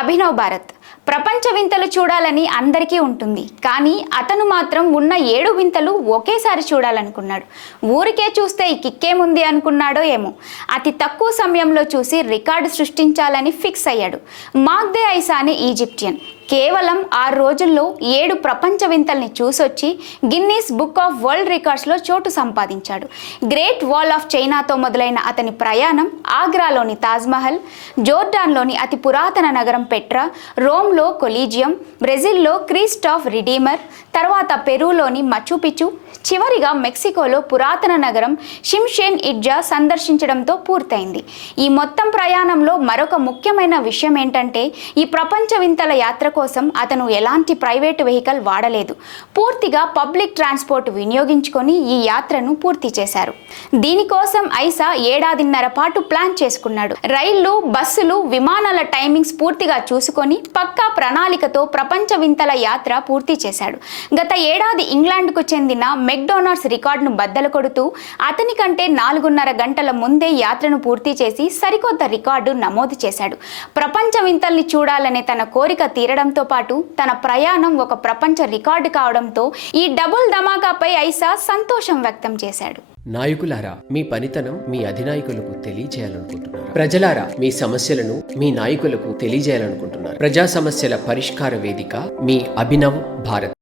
అభినవ్ భారత్. ప్రపంచ వింతలు చూడాలని అందరికీ ఉంటుంది, కానీ అతను మాత్రం ఉన్న 7 వింతలు ఒకేసారి చూడాలనుకున్నాడు. ఊరికే చూస్తే ఈ కిక్కేముంది అనుకున్నాడో ఏమో, అతి తక్కువ సమయంలో చూసి రికార్డు సృష్టించాలని ఫిక్స్ అయ్యాడు. మాగ్దే ఐసా అనే ఈజిప్షియన్ కేవలం 6 రోజుల్లో 7 ప్రపంచ వింతల్ని చూసొచ్చి గిన్నీస్ బుక్ ఆఫ్ వరల్డ్ రికార్డ్స్లో చోటు సంపాదించాడు. గ్రేట్ వాల్ ఆఫ్ చైనాతో మొదలైన అతని ప్రయాణం ఆగ్రాలోని తాజ్మహల్, జోర్డాన్లోని అతి పురాతన నగరం పెట్రా, రోమ్లో కొలీజియం, బ్రెజిల్లో క్రీస్ట్ ఆఫ్ రిడీమర్, తర్వాత పెరూలోని మచుపిచు, చివరిగా మెక్సికోలో పురాతన నగరం షిమ్షేన్ ఇట్జా సందర్శించడంతో పూర్తయింది. ఈ మొత్తం ప్రయాణంలో మరొక ముఖ్యమైన విషయం ఏంటంటే, ఈ ప్రపంచ వింతల యాత్ర కోసం అతను ఎలాంటి ప్రైవేటు వెహికల్ వాడలేదు. పూర్తిగా పబ్లిక్ ట్రాన్స్పోర్ట్ వినియోగించుకొని ఈ యాత్రను పూర్తి చేశారు. దీనికోసం ఐసా 1.5 పాటు ప్లాన్ చేసుకున్నాడు. రైళ్లు, బస్సులు, విమానాల టైమింగ్స్ పూర్తిగా చూసుకొని పక్కా ప్రణాళికతో ప్రపంచ వింతల యాత్ర పూర్తి చేశాడు. గత ఏడాది ఇంగ్లాండ్కు చెందిన మెక్డొనాల్డ్స్ రికార్డును బద్దలు కొడుతూ అతని కంటే 4.5 గంటల ముందే యాత్రను పూర్తి చేసి సరికొత్త రికార్డు నమోదు చేశాడు. ప్రపంచ వింతల్ని చూడాలనే తన కోరిక తీరడంతో పాటు తన ప్రయాణం ఒక ప్రపంచ రికార్డు కావడంతో ఈ డబుల్ ధమాకాపై ఐసా సంతోషం వ్యక్తం చేశాడు. నాయకులారా, మీ పనితనం మీ అధినాయకులకు తెలియజేయాలనుకుంటున్నారు. ప్రజలారా, మీ సమస్యలను మీ నాయకులకు తెలియజేయాలనుకుంటున్నారు. ప్రజా సమస్యల పరిష్కార వేదిక మీ అభినవ్ భారత్.